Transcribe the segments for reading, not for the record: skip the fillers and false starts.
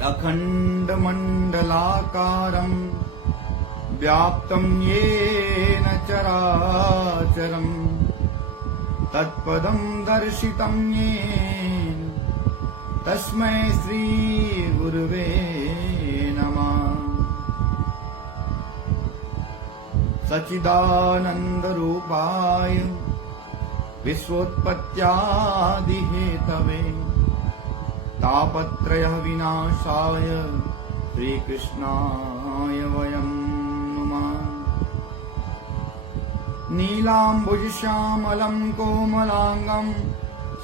अखण्डमण्डलाकारं व्याप्तं येन चराचरं तत्पदं दर्शितं येन तस्मै श्रीगुरुवे नमः। सच्चिदानन्दरूपाय विश्वोत्पत्त्यादिहेतवे तापत्रय विनाशाय श्रीकृष्णाय वयं नमः। नीलाम्बुजश्यामलं कोमलांगं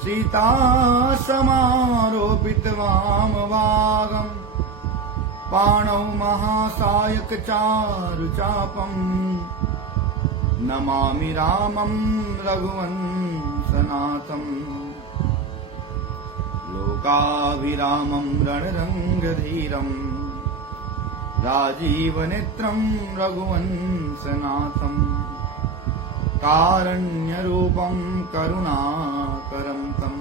सीतासमारोपितवामभागं पाणौ महासायकचारुचापं नमामि रामं रघुवंशनाथम्। लोकाभिरामं रणरङ्गधीरं राजीवनेत्रं रघुवंशनाथं कारुण्यरूपं करुणाकरं तं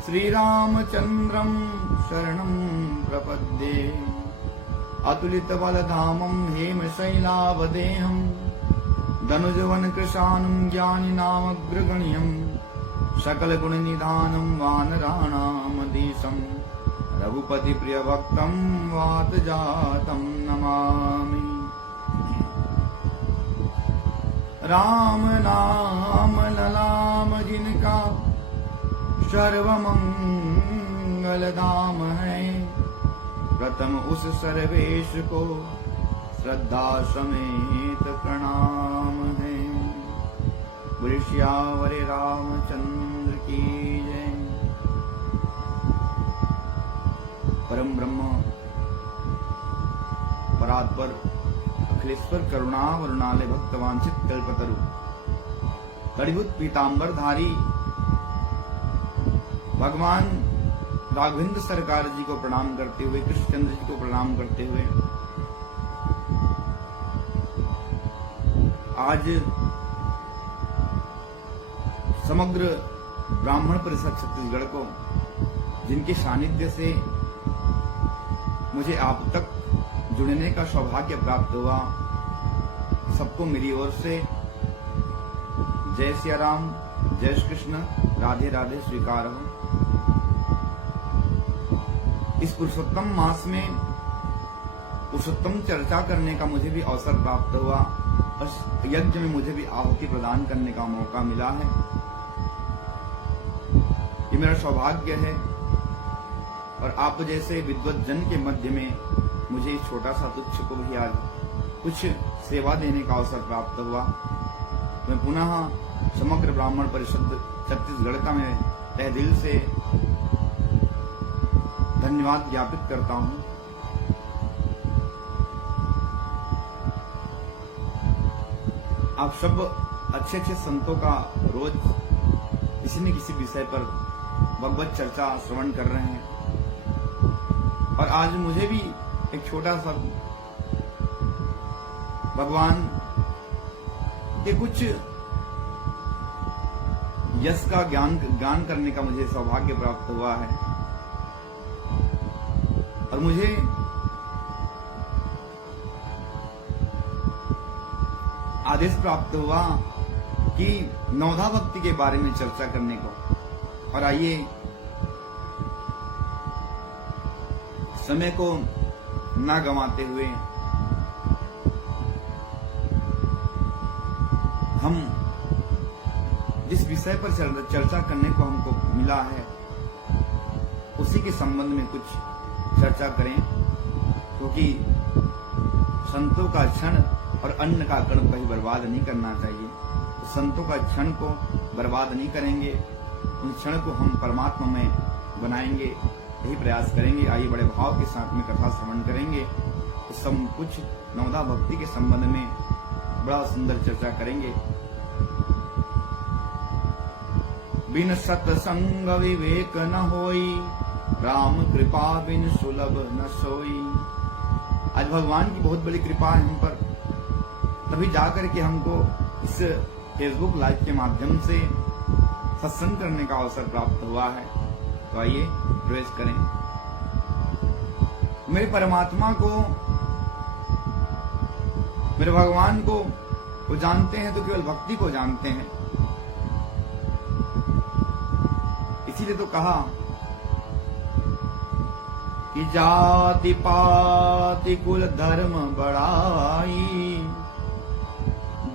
श्रीरामचन्द्रं शरणं प्रपद्ये। अतुलितबलधामं हेमशैलावदेहं धनुजवनकृशानं ज्ञानिनामग्रगण्यं सकलगुणनिधानं वानराणामधीशं रघुपतिप्रियभक्तं वातजातं नमामि। राम नाम ललाम जिनका सर्वमंगलधाम है, प्रथम उस सर्वेश को श्रद्धा समेत प्रणाम है। वृष्यावरे रामचंद्र की जय। परम ब्रह्म परात्पर अखिलेश्वर करुणा वरुणालय भक्तवांछित कल्पतरु कड़िभूत पीतांबरधारी भगवान राघवेंद्र सरकार जी को प्रणाम करते हुए, कृष्णचंद्र जी को प्रणाम करते हुए आज समग्र ब्राह्मण परिषद छत्तीसगढ़ को, जिनके सानिध्य से मुझे आप तक जुड़ने का सौभाग्य प्राप्त हुआ, सबको मेरी ओर से जय सिया राम, जय श्री कृष्ण, राधे राधे स्वीकार हो। इस पुरुषोत्तम मास में पुरुषोत्तम चर्चा करने का मुझे भी अवसर प्राप्त हुआ और यज्ञ में मुझे भी आहुति प्रदान करने का मौका मिला है। ये मेरा सौभाग्य है और आप जैसे विद्वत जन के मध्य में मुझे इस छोटा सा तुच्छ को भी आज कुछ सेवा देने का अवसर प्राप्त हुआ। मैं पुनः समग्र ब्राह्मण परिषद छत्तीसगढ़ का मैं तहे दिल से धन्यवाद ज्ञापित करता हूं। आप सब अच्छे अच्छे संतों का रोज किसी न किसी विषय पर भगवत चर्चा श्रवण कर रहे हैं और आज मुझे भी एक छोटा सा भगवान के कुछ यश का ज्ञान करने का मुझे सौभाग्य प्राप्त हुआ है और मुझे आदेश प्राप्त हुआ कि नवधा भक्ति के बारे में चर्चा करने को। और आइए समय को ना गंवाते हुए हम जिस विषय पर चर्चा करने को हमको मिला है उसी के संबंध में कुछ चर्चा करें, क्योंकि संतों का क्षण और अन्न का कण कहीं बर्बाद नहीं करना चाहिए। तो संतों का क्षण को बर्बाद नहीं करेंगे, उन क्षण को हम परमात्मा में बनाएंगे, यही प्रयास करेंगे। आइए बड़े भाव के साथ में कथा श्रवण करेंगे। तो सब कुछ नवधा भक्ति के संबंध में बड़ा सुंदर चर्चा करेंगे। बिन सत्संग विवेक न होई, राम कृपा बिन सुलभ न सोई। आज भगवान की बहुत बड़ी कृपा है हम पर, तभी जाकर के हमको इस फेसबुक लाइव के माध्यम से सत्संग करने का अवसर प्राप्त हुआ है। तो आइए प्रवेश करें। मेरे परमात्मा को, मेरे भगवान को वो जानते हैं तो केवल भक्ति को जानते हैं। इसीलिए तो कहा कि जाति पाति कुल धर्म बड़ाई,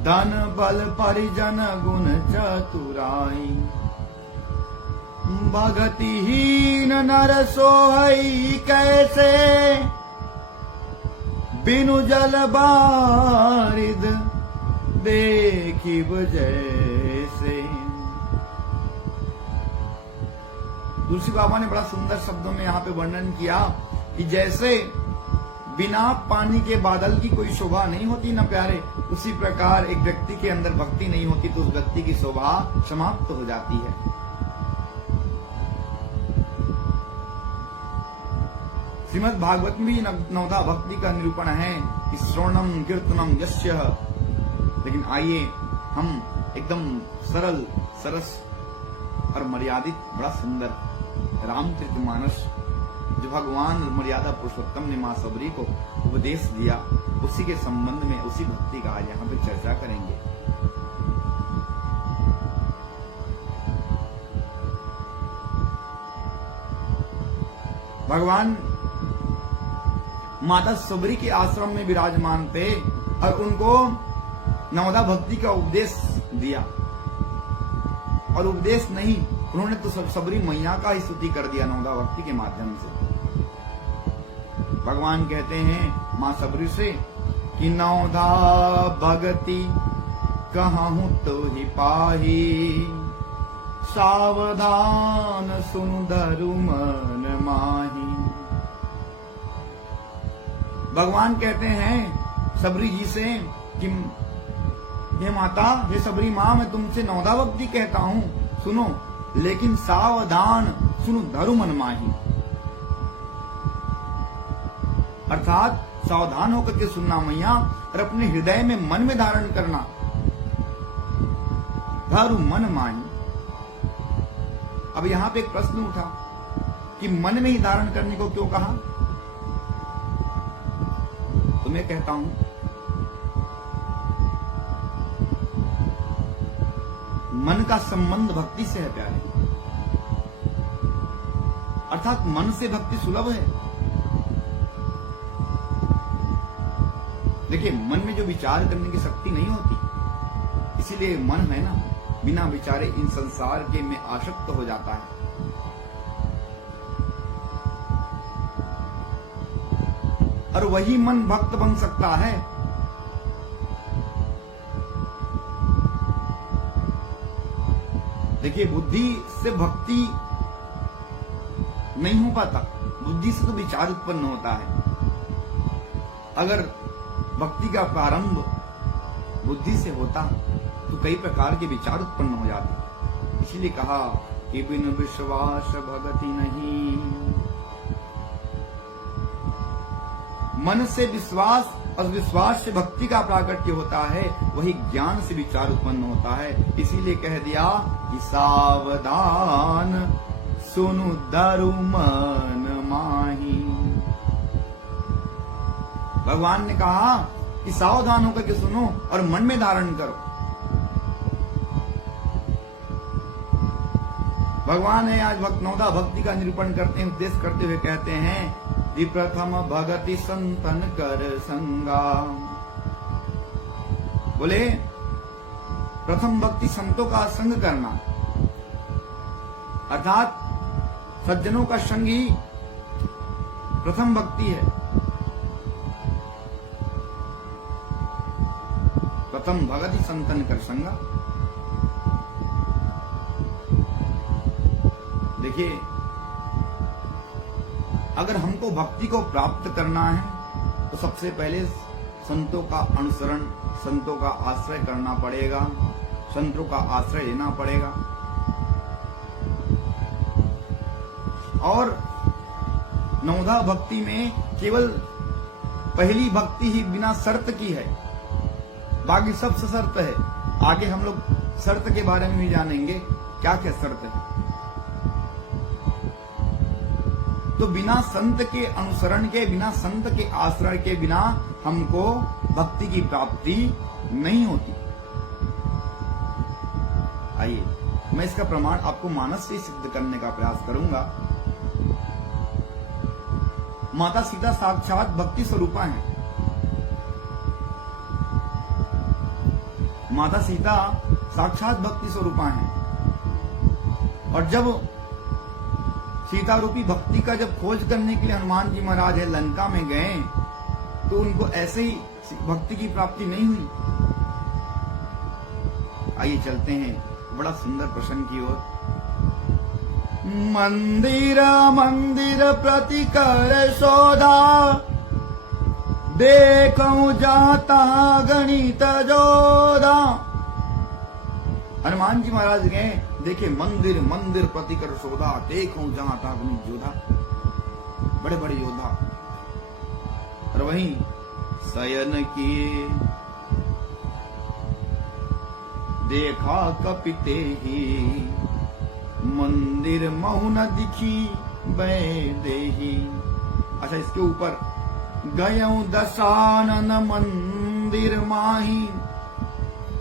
धन बल परिजन गुण चतुराई, भगतिहीन नर सोहई कैसे, बिनु जल बारिद देखी जैसे। तुलसी बाबा ने बड़ा सुंदर शब्दों में यहाँ पे वर्णन किया कि जैसे बिना पानी के बादल की कोई शोभा नहीं होती ना प्यारे, उसी प्रकार एक व्यक्ति के अंदर भक्ति नहीं होती तो उस व्यक्ति की शोभा समाप्त हो जाती है। श्रीमद् भागवत में भी नवधा भक्ति का निरूपण है कि श्रवणम कीर्तनम यस्य। लेकिन आइए हम एकदम सरल सरस और मर्यादित, बड़ा सुंदर रामचरितमानस जो भगवान मर्यादा पुरुषोत्तम ने मां सबरी को उपदेश दिया, उसी के संबंध में, उसी भक्ति का आज यहाँ पे चर्चा करेंगे। भगवान माता सबरी के आश्रम में विराजमान थे और उनको नवधा भक्ति का उपदेश दिया। और उपदेश नहीं, उन्होंने तो सबरी मैया का ही स्तुति कर दिया नवधा भक्ति के माध्यम से। भगवान कहते हैं मां सबरी से कि नवधा भगति कहूं तो ही पाही, सावधान सुन धरु मन माही। भगवान कहते हैं सबरी जी से कि हे माता, हे सबरी माँ, मैं तुमसे नवधा भक्ति कहता हूँ, सुनो, लेकिन सावधान सुनो धरु मन माही। अर्थात सावधान होकर के सुनना मैया, और अपने हृदय में, मन में धारण करना। धरु मन माही। अब यहाँ पे एक प्रश्न उठा कि मन में ही धारण करने को क्यों कहा? तो मैं कहता हूं, मन का संबंध भक्ति से है प्यारे। अर्थात मन से भक्ति सुलभ है। देखिए, मन में जो विचार करने की शक्ति नहीं होती, इसीलिए मन है ना, बिना विचारे इन संसार के में आसक्त हो जाता है। और वही मन भक्त बन सकता है। देखिए, बुद्धि से भक्ति नहीं हो पाता, बुद्धि से तो विचार उत्पन्न होता है। अगर भक्ति का प्रारंभ बुद्धि से होता तो कई प्रकार के विचार उत्पन्न हो जाते। इसलिए कहा कि बिन विश्वास भगति नहीं। मन से विश्वास और विश्वास से भक्ति का प्राकट्य होता है, वही ज्ञान से विचार उत्पन्न होता है। इसीलिए कह दिया कि सावधान सुनु धरु मन माही। भगवान ने कहा कि सावधान होकर के सुनो और मन में धारण करो। भगवान है आज नवधा भक्ति का निरूपण करते हैं, उपदेश करते हुए कहते हैं कि प्रथम भगति संतन कर संगा। बोले प्रथम भक्ति संतों का संग करना, अर्थात सज्जनों का संग ही प्रथम भक्ति है। प्रथम भगति संतन कर संगा। देखिए, अगर हमको भक्ति को प्राप्त करना है तो सबसे पहले संतों का अनुसरण, संतों का आश्रय करना पड़ेगा, संतों का आश्रय लेना पड़ेगा। और नवधा भक्ति में केवल पहली भक्ति ही बिना शर्त की है, बाकी सब सशर्त है। आगे हम लोग शर्त के बारे में भी जानेंगे, क्या क्या शर्त है। तो तो बिना संत के अनुसरण के, बिना संत के आश्रय के बिना हमको भक्ति की प्राप्ति नहीं होती। आइए मैं इसका प्रमाण आपको मानस से सिद्ध करने का प्रयास करूंगा। माता सीता साक्षात भक्ति स्वरूपा हैं। माता सीता साक्षात भक्ति स्वरूपा हैं। और जब सीता रूपी भक्ति का जब खोज करने के लिए हनुमान जी महाराज है लंका में गए, तो उनको ऐसे ही भक्ति की प्राप्ति नहीं हुई। आइए चलते हैं बड़ा सुंदर प्रश्न की ओर। मंदिर मंदिर प्रति कर शोधा, देखूं जाता गणित जोधा। हनुमान जी महाराज गए, देखे मंदिर मंदिर प्रति कर शोधा, देखूं जहां था गणित जोधा, बड़े बड़े योद्धा। और वहीं शयन किए, देखा कपिते ही, मंदिर महु न दिखी बैदेही। अच्छा, इसके ऊपर गयऊं दशानन मंदिर माही,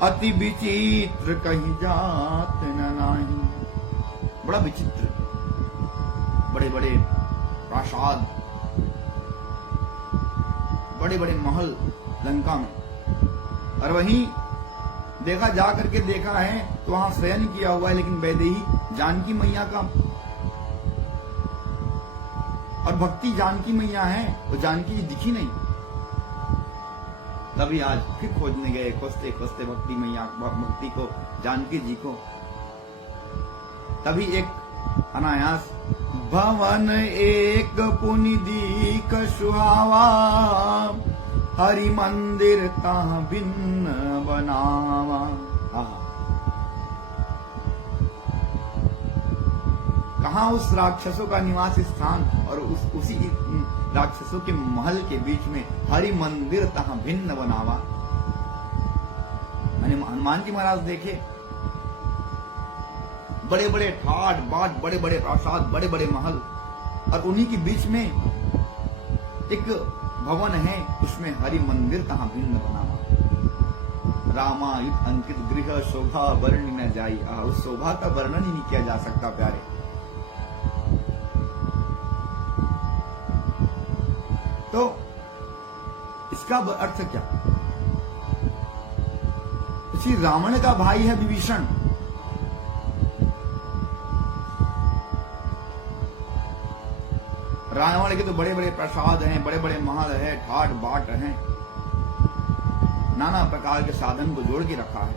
अति विचित्र कहीं जात न नाही। बड़ा विचित्र, बड़े बड़े प्रासाद, बड़े बड़े महल लंका में। और वहीं देखा, जा करके देखा है तो वहां शयन किया हुआ है, लेकिन वैदेही जानकी मैया का, और भक्ति जानकी मैया है, वो जानकी जी दिखी नहीं। तभी आज फिर खोजने गए, खोजते खोजते भक्ति मैया, भक्ति को, जानकी जी को। तभी एक अनायास, भवन एक पुनि दीक सुहावा, हरि मंदिर तह भिन्न बनावा। कहाँ उस राक्षसों का निवास स्थान, और उसी राक्षसों के महल के बीच में हरि मंदिर तहाँ भिन्न बनावा। मैंने हनुमान जी महाराज देखे, बड़े बड़े ठाट बाट, बड़े बड़े प्रासाद, बड़े बड़े महल, और उन्हीं के बीच में एक भवन है, उसमें हरि मंदिर तहाँ भिन्न बनावा। रामायुध अंकित गृह शोभा वर्णन न जाई। उस शोभा का वर्णन ही नहीं किया जा सकता प्यारे। तो इसका अर्थ क्या? श्री रावण का भाई है विभीषण, रावण के तो बड़े बड़े प्रसाद हैं, बड़े बड़े महल है, ठाट बाट हैं, नाना प्रकार के साधन को जोड़ के रखा है।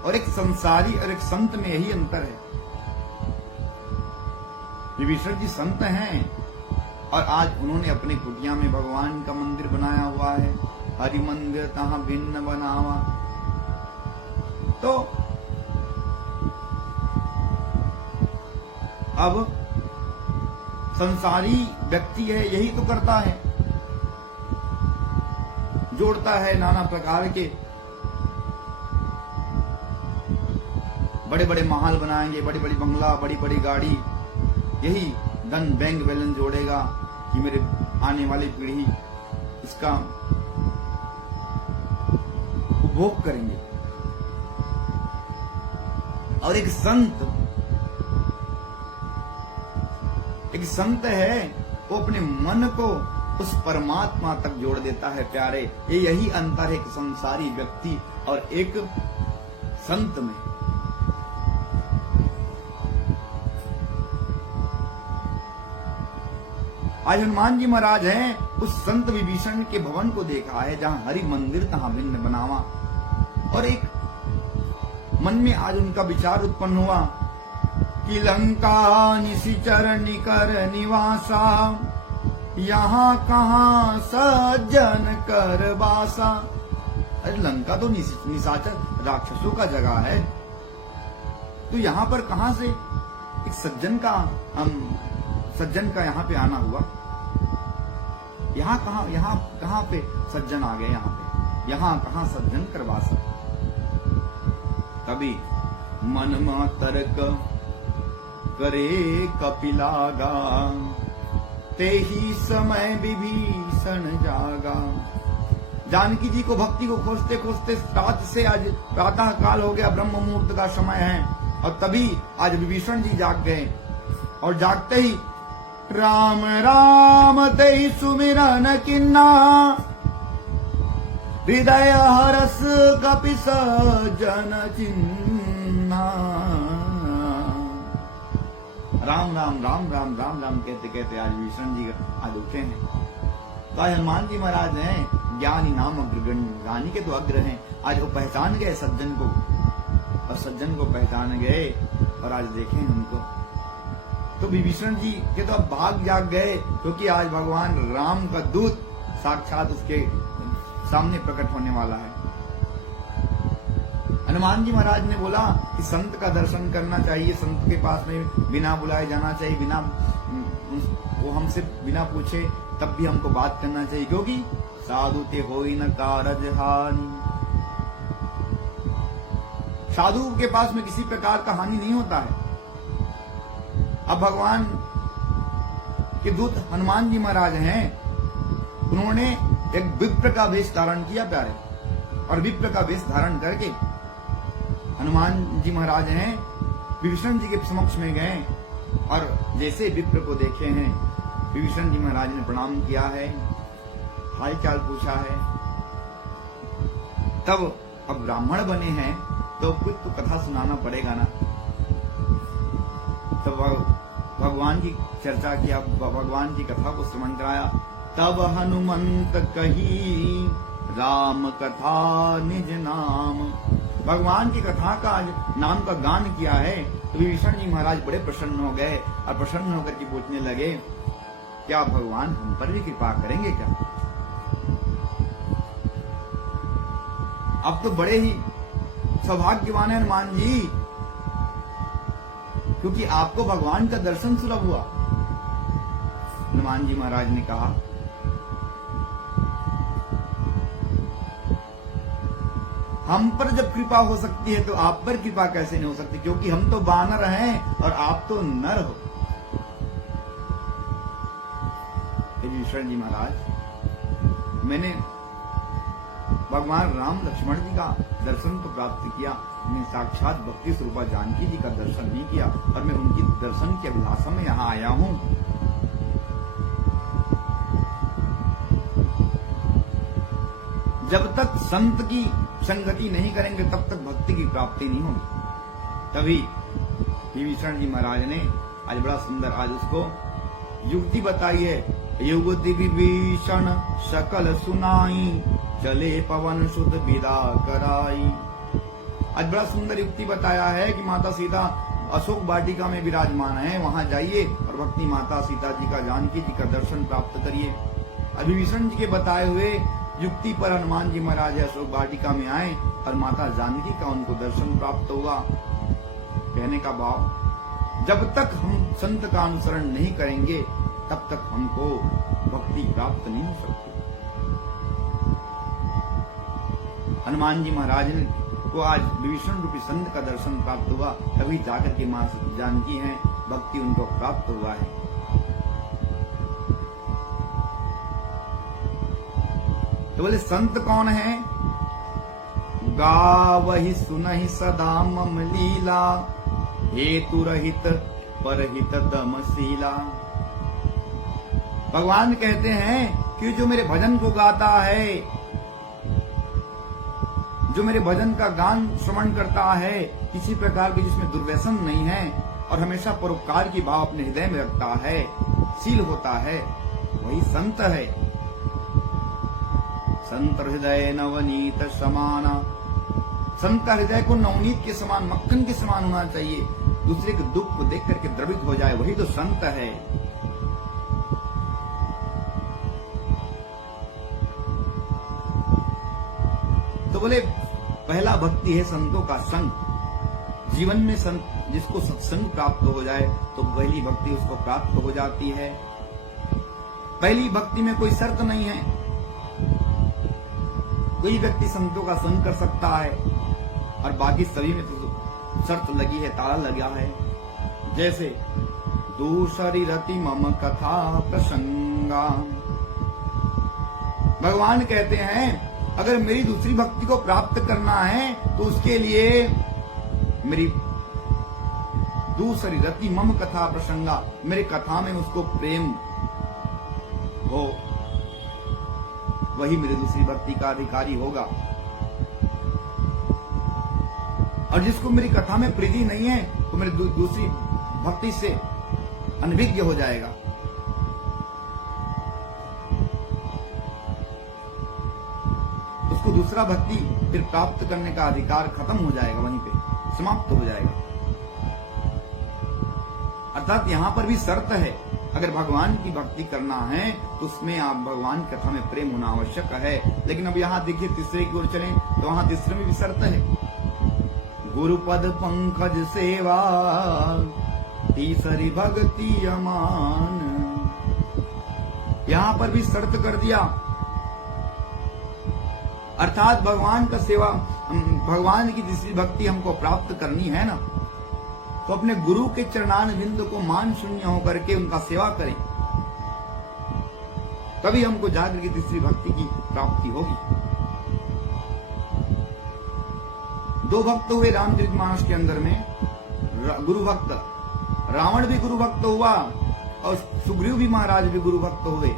और एक संसारी और एक संत में यही अंतर है। विभीषण जी संत हैं, और आज उन्होंने अपनी कुटिया में भगवान का मंदिर बनाया हुआ है, हरि मंदिर तहाँ भिन्न बनावा। तो अब संसारी व्यक्ति है, यही तो करता है, जोड़ता है नाना प्रकार के, बड़े बड़े महल बनाएंगे, बड़ी बड़ी बंगला, बड़ी बड़ी गाड़ी, यही धन बैंक बैलेंस जोड़ेगा कि मेरे आने वाली पीढ़ी इसका उपभोग करेंगे। और एक संत है, वो अपने मन को उस परमात्मा तक जोड़ देता है प्यारे। ये यही अंतर है एक संसारी व्यक्ति और एक संत में। आज हनुमान जी महाराज हैं, उस संत विभीषण के भवन को देखा है, जहां हरि मंदिर तहां भिन्न बनावा। और एक मन में आज उनका विचार उत्पन्न हुआ कि लंका निशिचर निकर निवासा, यहाँ कहाँ सज्जन कर बासा। अरे लंका तो निशाचर राक्षसों का जगह है, तो यहाँ पर कहाँ से एक सज्जन का यहाँ पे आना हुआ? यहाँ कहाँ पे सज्जन आ गए? यहाँ कहाँ सज्जन करवा सकते? तभी मन में तर्क करे कपिलागा, ते ही समय विभीषण जागा। जानकी जी को भक्ति को खोजते खोजते रात से आज प्रातः काल हो गया, ब्रह्म मुहूर्त का समय है, और तभी आज विभीषण जी जाग गए। और जागते ही राम राम ते सुमिरन किन्ना, हृदय हरस कपि सजन चिन्ना। राम राम राम राम राम राम कहते कहते आज विभीषण जी आज उठे हैं। तो आज हनुमान जी महाराज हैं ज्ञानी नाम अग्रगण्य, ज्ञानी के तो अग्र हैं। आज वो पहचान गए सज्जन को, और सज्जन को पहचान गए, और आज देखें उनको। तो विभीषण जी के तो अब भाग जाग गए, क्योंकि आज भगवान राम का दूत साक्षात उसके सामने प्रकट होने वाला है। हनुमान जी महाराज ने बोला कि संत का दर्शन करना चाहिए, संत के पास में बिना बुलाए जाना चाहिए, बिना वो हमसे बिना पूछे तब भी हमको बात करना चाहिए, क्योंकि साधु ते होई न कारज हानि। साधु के पास में किसी प्रकार का हानि नहीं होता है। अब भगवान के दूत हनुमान जी महाराज हैं, उन्होंने एक विप्र का वेश धारण किया प्यारे, और विप्र का वेश धारण करके हनुमान जी महाराज हैं विभीषण जी के समक्ष में गए, और जैसे विप्र को देखे हैं विभीषण जी महाराज ने प्रणाम किया है, हाल चाल पूछा है। तब अब ब्राह्मण बने हैं तो कुछ तो कथा सुनाना पड़ेगा ना। तब भगवान की चर्चा किया, भगवान की कथा को श्रवण कराया। तब हनुमंत कही राम कथा निज नाम, भगवान की कथा का नाम का गान किया है। तो विभीषण जी महाराज बड़े प्रसन्न हो गए, और प्रसन्न होकर के पूछने लगे क्या भगवान हम पर भी कृपा करेंगे क्या? अब तो बड़े ही सौभाग्यवान है हनुमान जी, क्योंकि आपको भगवान का दर्शन सुलभ हुआ। हनुमान जी महाराज ने कहा हम पर जब कृपा हो सकती है तो आप पर कृपा कैसे नहीं हो सकती, क्योंकि हम तो वानर हैं और आप तो नर हो। विभीषण जी महाराज, मैंने भगवान राम लक्ष्मण जी का दर्शन तो प्राप्त किया, मैं साक्षात भक्ति स्वरूपा जानकी जी का दर्शन नहीं किया, और मैं उनकी दर्शन के अभिलाषा में यहाँ आया हूँ। जब तक संत की संगति नहीं करेंगे तब तक भक्ति की प्राप्ति नहीं होगी। तभी विभीषण जी महाराज ने आज बड़ा सुंदर आज उसको युक्ति बताई है। युगति विभीषण सकल सुनाई, चले पवन सुत विदा कराई। आज बड़ा सुंदर युक्ति बताया है कि माता सीता अशोक वाटिका में विराजमान है, वहां जाइए और भक्ति माता सीता जी का जानकी जी का दर्शन प्राप्त करिए। विभीषण जी के बताए हुए युक्ति पर हनुमान जी महाराज अशोक वाटिका में आए और माता जानकी का उनको दर्शन प्राप्त हुआ। कहने का भाव, जब तक हम संत का अनुसरण नहीं करेंगे तब तक हमको भक्ति प्राप्त नहीं हो सकती। हनुमान जी महाराज को आज विभीषण रूपी संत का दर्शन प्राप्त हुआ, तभी जाकर के मां जानकी हैं, भक्ति उनको प्राप्त हुआ है। तो बोले संत कौन है? गावहि सुनहि सदा मम लीला, हेतु रहित परहित दमशीला। भगवान कहते हैं कि जो मेरे भजन को गाता है, जो मेरे भजन का गान श्रवण करता है, किसी प्रकार की जिसमें दुर्व्यसन नहीं है और हमेशा परोपकार की भाव अपने हृदय में रखता है, शील होता है, वही संत है। संत हृदय नवनीत समाना, संत का हृदय को नवनीत के समान, मक्खन के समान होना चाहिए। दूसरे के दुख को देख करके द्रवित हो जाए, वही तो संत है। तो बोले पहला भक्ति है संतों का संग। जीवन में संत जिसको सत्संग प्राप्त हो जाए तो पहली भक्ति उसको प्राप्त हो जाती है। पहली भक्ति में कोई शर्त नहीं है, कोई व्यक्ति संतों का संग कर सकता है और बाकी सभी में तो शर्त लगी है, ताला लगा है। जैसे दूसरी रति मम कथा प्रसंगा। भगवान कहते हैं अगर मेरी दूसरी भक्ति को प्राप्त करना है तो उसके लिए मेरी दूसरी रति मम कथा प्रसंगा, मेरी कथा में उसको प्रेम हो, वही मेरी दूसरी भक्ति का अधिकारी होगा। और जिसको मेरी कथा में प्रीति नहीं है तो मेरी दूसरी भक्ति से अनभिज्ञ हो जाएगा। उसको दूसरा भक्ति फिर प्राप्त करने का अधिकार खत्म हो जाएगा, वहीं पे समाप्त हो जाएगा। अर्थात यहां पर भी शर्त है, अगर भगवान की भक्ति करना है तो उसमें आप भगवान की कथा में प्रेम होना आवश्यक है। लेकिन अब यहाँ देखिए तीसरे की ओर चलें तो वहां तीसरे में भी शर्त है, गुरुपद पंकज सेवा तीसरी भक्ति अमान। यहां पर भी शर्त कर दिया, अर्थात भगवान का सेवा, भगवान की तीसरी भक्ति हमको प्राप्त करनी है ना, तो अपने गुरु के चरणान बिंदु को मान शून्य होकर के उनका सेवा करें, तभी हमको जाकर की तीसरी भक्ति की प्राप्ति होगी। दो भक्त हुए रामचरितमानस के अंदर में, गुरु भक्त, रावण भी गुरु भक्त हुआ और सुग्रीव भी महाराज भी गुरु भक्त हुए।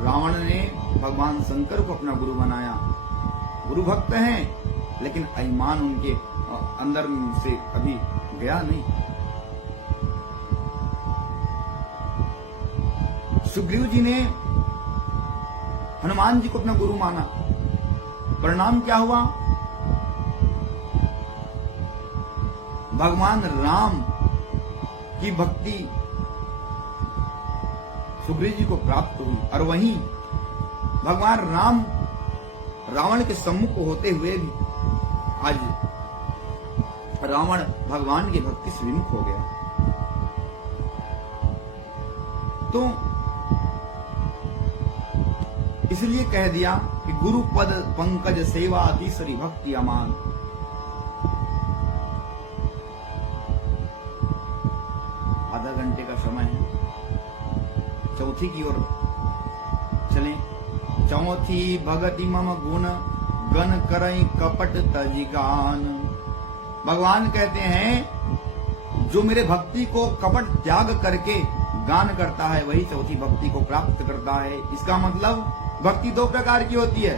रावण ने भगवान शंकर को अपना गुरु बनाया, गुरु भक्त हैं लेकिन अभिमान उनके अंदर से अभी गया नहीं। सुग्रीव जी ने हनुमान जी को अपना गुरु माना, परिणाम क्या हुआ? भगवान राम की भक्ति सुग्रीव जी को प्राप्त हुई और वहीं भगवान राम रावण के सम्मुख होते हुए भी आज रावण भगवान की भक्ति से विमुख हो गया। तो इसलिए कह दिया कि गुरु पद पंकज सेवा तीसरी भक्ति अमान। आधा घंटे का समय है, चौथी की ओर चलें। चौथी भगति मम गुण गन करई कपट तजी गान। भगवान कहते हैं जो मेरे भक्ति को कपट त्याग करके गान करता है वही चौथी भक्ति को प्राप्त करता है। इसका मतलब भक्ति दो प्रकार की होती है,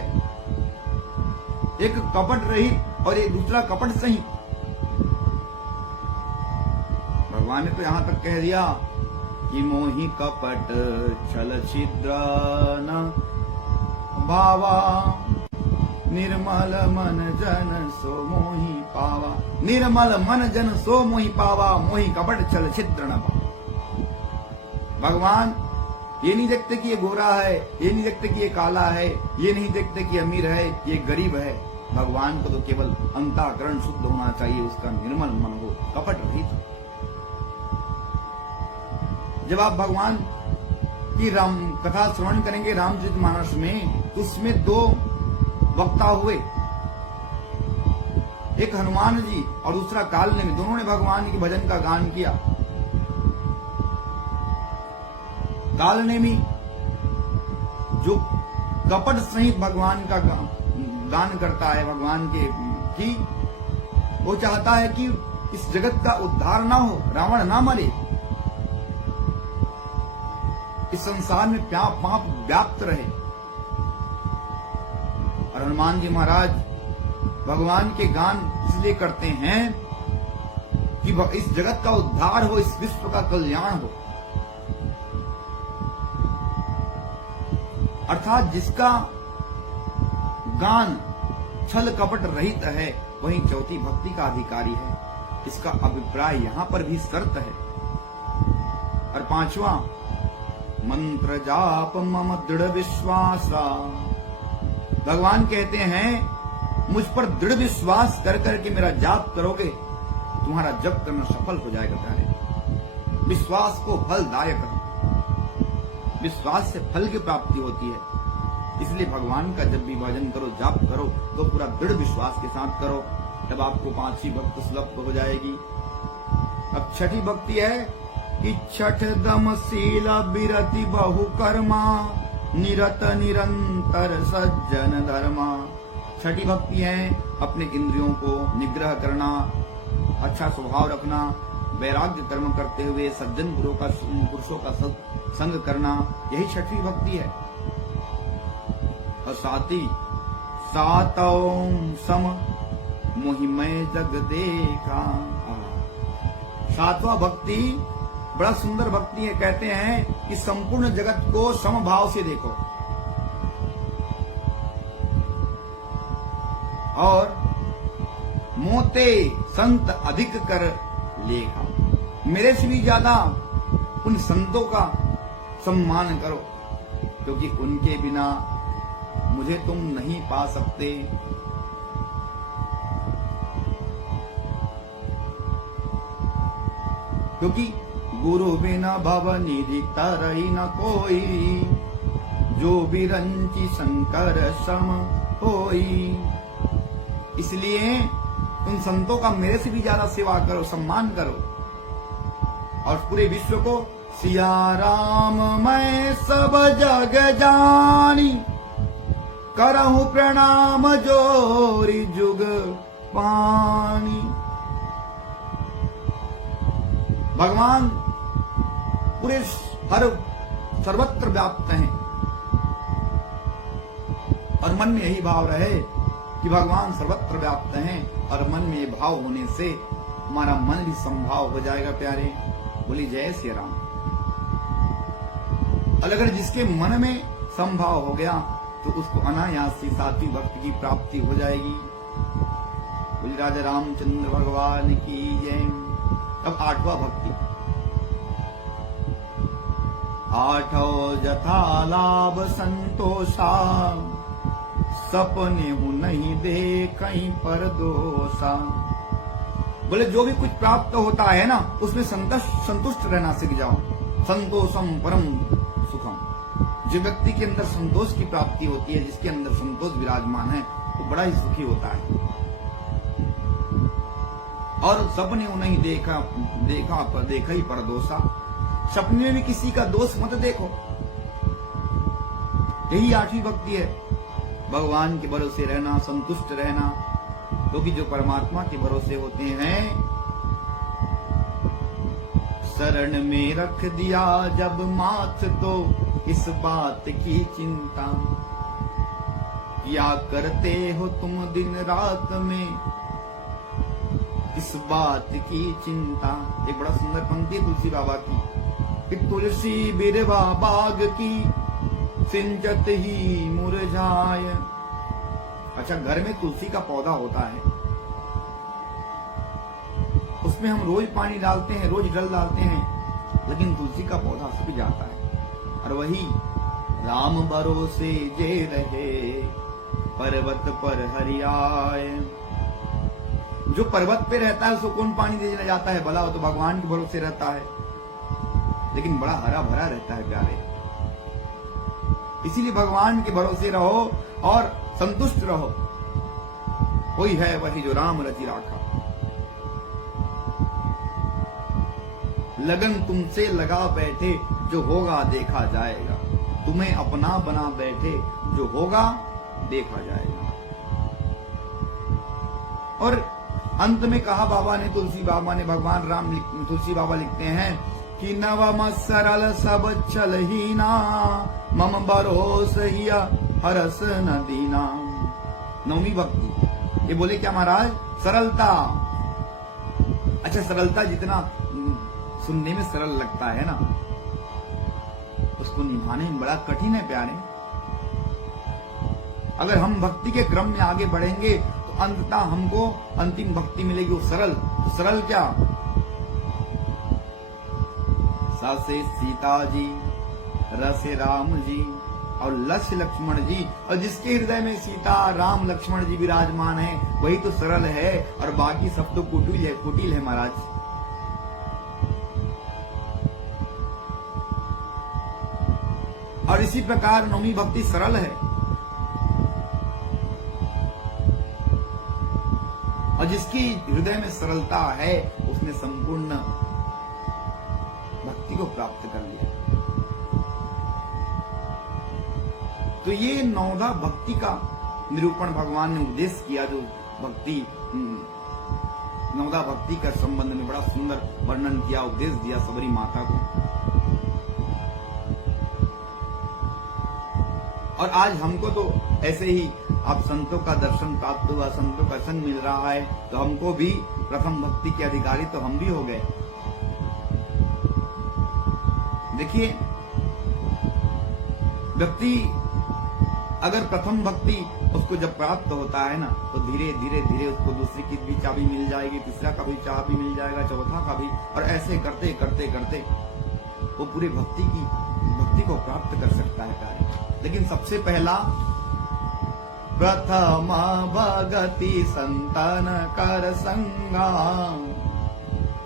एक कपट रहित और एक दूसरा कपट सहित। भगवान ने तो यहां तक कह दिया कि मोहि कपट छल छिद्र न भावा निर्मल मन जन सो मोहि पावा। निर्मल मन जन सो मोहि पावा, मोहि कपट छल छिद्र न पावा। भगवान ये नहीं देखते कि ये गोरा है, ये नहीं देखते कि ये काला है, ये नहीं देखते कि अमीर है, ये गरीब है। भगवान को तो केवल अंतःकरण शुद्ध होना चाहिए, उसका निर्मल मन हो, कपट रहित। जब आप भगवान की राम कथा श्रवण करेंगे रामचरितमानस में, तो उसमें दो वक्ता हुए, एक हनुमान जी और दूसरा कालनेमी। दोनों ने भगवान के भजन का गान किया। कालनेमी जो कपट सहित भगवान का गान करता है, भगवान के की वो चाहता है कि इस जगत का उद्धार ना हो, रावण ना मरे, इस संसार में पाप व्याप्त रहे। और हनुमान जी महाराज भगवान के गान इसलिए करते हैं कि इस जगत का उद्धार हो, इस विश्व का कल्याण हो। अर्थात जिसका गान छल कपट रहित है वही चौथी भक्ति का अधिकारी है। इसका अभिप्राय यहां पर भी शर्त है। और पांचवा, मंत्र जाप मम दृढ़ विश्वासा। भगवान कहते हैं मुझ पर दृढ़ विश्वास कर करके मेरा जाप करोगे, तुम्हारा जप करना सफल हो जाएगा। प्यारे, विश्वास को फलदायक है, विश्वास से फल की प्राप्ति होती है। इसलिए भगवान का जब भी भजन करो, जाप करो, तो पूरा दृढ़ विश्वास के साथ करो, तब आपको पांचवी भक्ति सुलभ हो जाएगी। अब छठी भक्ति है कि छठ दम शील बिरति बहु कर्मा निरत निरंतर सज्जन धर्मा। छठी भक्ति है अपने इंद्रियों को निग्रह करना, अच्छा स्वभाव रखना, वैराग्य कर्म करते हुए सज्जन पुरुषों का संग करना, यही छठी भक्ति है। और सातों सम मोहिमय जग देखा। सातवां भक्ति बड़ा सुंदर भक्ति है। कहते हैं कि संपूर्ण जगत को समभाव से देखो और मोते संत अधिक कर लेखा। मेरे से भी ज्यादा उन संतों का सम्मान करो, क्योंकि उनके बिना मुझे तुम नहीं पा सकते। क्योंकि गुरु बिना भव निधि तरई न कोई, जो बिरंची शंकर सम होई। इसलिए उन संतों का मेरे से भी ज्यादा सेवा करो, सम्मान करो और पूरे विश्व को सिया राम मैं सब जग जानी, करहु प्रणाम जोरी जुग पानी। भगवान पूरे सर्वत्र व्याप्त हैं और मन में यही भाव रहे कि भगवान सर्वत्र व्याप्त हैं, और मन में ये भाव होने से हमारा मन भी संभाव हो जाएगा। प्यारे बोली जय श्री राम। और अगर जिसके मन में संभाव हो गया तो उसको अनायास ही सात्विक भक्ति की प्राप्ति हो जाएगी। बोली राजा रामचंद्र भगवान की जय। अब आठवां भक्ति। आठों जथा लाभ संतोषा, सपने हूं नहीं दे कहीं पर दोषा। बोले जो भी कुछ प्राप्त होता है ना, उसमें संतुष्ट रहना सीख जाओ। संतोषम परम सुखम। जो व्यक्ति के अंदर संतोष की प्राप्ति होती है, जिसके अंदर संतोष विराजमान है, वो बड़ा ही सुखी होता है। और सपने हूं नहीं देखा ही पर दोषा। सपने में भी किसी का दोष मत देखो। यही आठवीं भक्ति है। भगवान के भरोसे रहना, संतुष्ट रहना, क्योंकि जो परमात्मा के भरोसे होते हैं, शरण में रख दिया जब माथ तो इस बात की चिंता, क्या करते हो तुम दिन रात में इस बात की चिंता। एक बड़ा सुंदर पंक्ति है तुलसी बाबा की कि तुलसी बिरवा बाग की सिंचत ही मुरझाय। अच्छा, घर में तुलसी का पौधा होता है, उसमें हम रोज पानी डालते हैं, रोज जल डालते हैं, लेकिन तुलसी का पौधा सूख जाता है। और वही राम भरोसे जे रहे पर्वत पर हरियाय। जो पर्वत पे रहता है उसको कौन पानी देने जाता है भला? वो तो भगवान के भरोसे रहता है, लेकिन बड़ा हरा भरा रहता है प्यारे। इसीलिए भगवान के भरोसे रहो और संतुष्ट रहो। कोई है वही जो राम रचि राखा। लगन तुमसे लगा बैठे, जो होगा देखा जाएगा। तुम्हें अपना बना बैठे, जो होगा देखा जाएगा। और अंत में कहा बाबा ने, तुलसी बाबा ने, भगवान राम तुलसी बाबा लिखते हैं कि नवम सरल सब चल ही ना, मम भरोस हिया हरस न दीना। नवमी भक्ति। ये बोले क्या महाराज? सरलता। अच्छा, सरलता जितना सुनने में सरल लगता है ना, उसको निभाने में बड़ा कठिन है प्यारे। अगर हम भक्ति के क्रम में आगे बढ़ेंगे तो अंततः हमको अंतिम भक्ति मिलेगी वो सरल। तो सरल क्या? से सीता जी, रस राम जी और लक्ष लक्ष्मण जी, और जिसके हृदय में सीता राम लक्ष्मण जी विराजमान है, वही तो सरल है, और बाकी सब तो कुटिल है महाराज। और इसी प्रकार नवमी भक्ति सरल है, और जिसकी हृदय में सरलता है उसमें संपूर्ण भक्ति को प्राप्त कर लिया। तो ये नवधा भक्ति का निरूपण भगवान ने उपदेश किया, जो भक्ति नवधा भक्ति का संबंध में बड़ा सुंदर वर्णन किया, उपदेश दिया सबरी माता को। और आज हमको तो ऐसे ही आप संतों का दर्शन प्राप्त हुआ, संतों का संग मिल रहा है, तो हमको भी प्रथम भक्ति के अधिकारी तो हम भी हो गए। देखिए, व्यक्ति अगर प्रथम भक्ति उसको जब प्राप्त होता है ना, तो धीरे धीरे धीरे उसको दूसरी की भी चाबी मिल जाएगी, तीसरा का भी चाबी मिल जाएगा, चौथा का भी, और ऐसे करते करते करते वो पूरी भक्ति को प्राप्त कर सकता है। लेकिन सबसे पहला प्रथम भगति संतन कर संगा,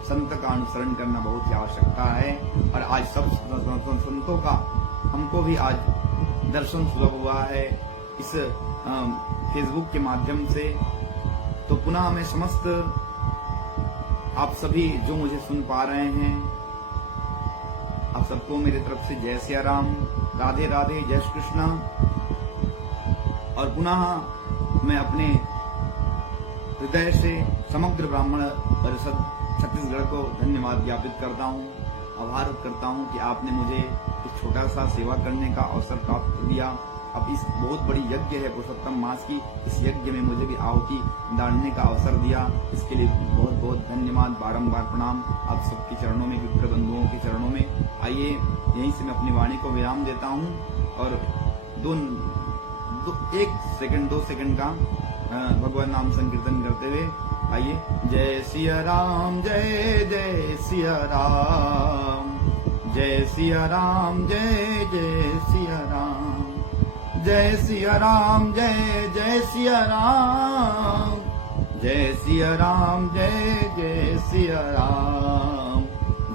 संत का अनुसरण करना बहुत ही आवश्यकता है। और आज सब संतों का हमको भी आज दर्शन सुलभ हुआ है इस फेसबुक के माध्यम से। तो पुनः मैं समस्त आप सभी जो मुझे सुन पा रहे हैं, आप सबको मेरी तरफ से जय सिया राम, राधे राधे, जय श्री कृष्णा। और पुनः मैं अपने हृदय से समग्र ब्राह्मण परिषद छत्तीसगढ़ को धन्यवाद ज्ञापित करता हूँ, आभार करता हूँ कि आपने मुझे इस छोटा सा सेवा करने का अवसर प्राप्त दिया। अब इस बहुत बड़ी यज्ञ है पुरुषोत्तम मास की, इस यज्ञ में मुझे भी आहुति डालने का अवसर दिया, इसके लिए बहुत बहुत धन्यवाद, बारंबार प्रणाम आप सबके चरणों में, विप्र बंधुओं के चरणों में। आइए यहीं से मैं अपनी वाणी को विराम देता हूँ और 2 सेकंड का भगवान नाम संकीर्तन करते हुए आइए। जय सिया राम, जय जय सिया राम, जय सिया राम, जय जय सिया राम, जय सिया राम, जय जय सिया राम, जय सिया राम, जय जय सिया राम,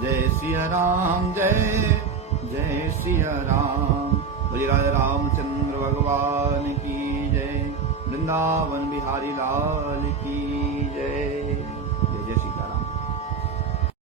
जय सिया राम, जय जय सिया राम। बोलिए राजा रामचंद्र भगवान की जय, वृंदावन बिहारी लाल की